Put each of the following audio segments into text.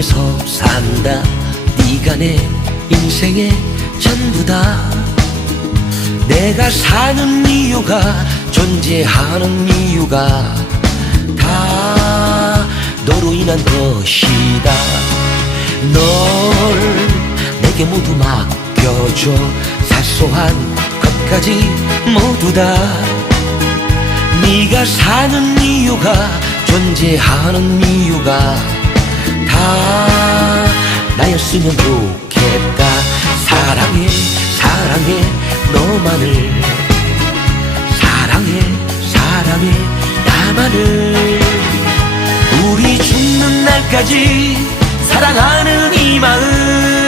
위해서 산다. 네가 내 인생의 전부다. 내가 사는 이유가 존재하는 이유가 다 너로 인한 것이다. 널 내게 모두 맡겨줘. 사소한 것까지 모두 다. 네가 사는 이유가 존재하는 이유가 다 나였으면 좋겠다. 사랑해 사랑해 너만을. 사랑해 사랑해 나만을. 우리 죽는 날까지 사랑하는 이 마음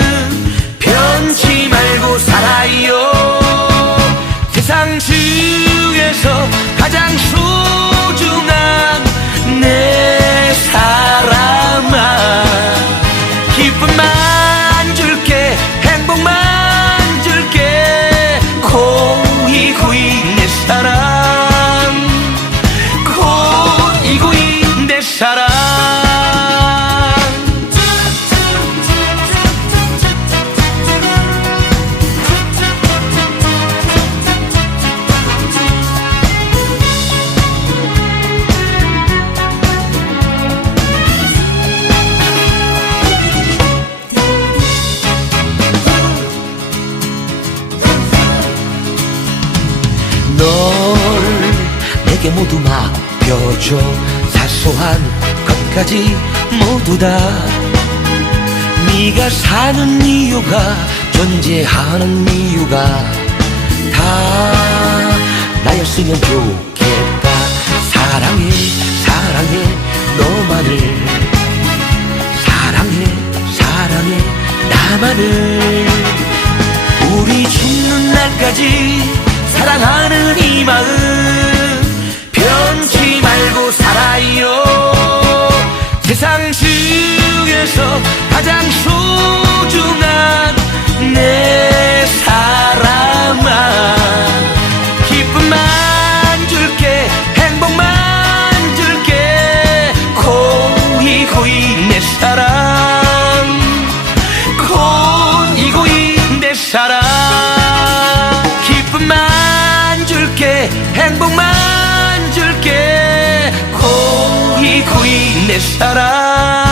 사랑. 널 내게 모두 맡겨줘 사소한 것까지 모두 다 네가 사는 이유가 존재하는 이유가 다 나였으면 좋겠다. 사랑해 중에서 가장 소중한 내 사람아. 기쁨만 줄게 행복만 줄게 고이 고이 내 사랑. 고이 고이 내 사랑. 기쁨만 줄게 행복만 줄게 고이 고이 내 사랑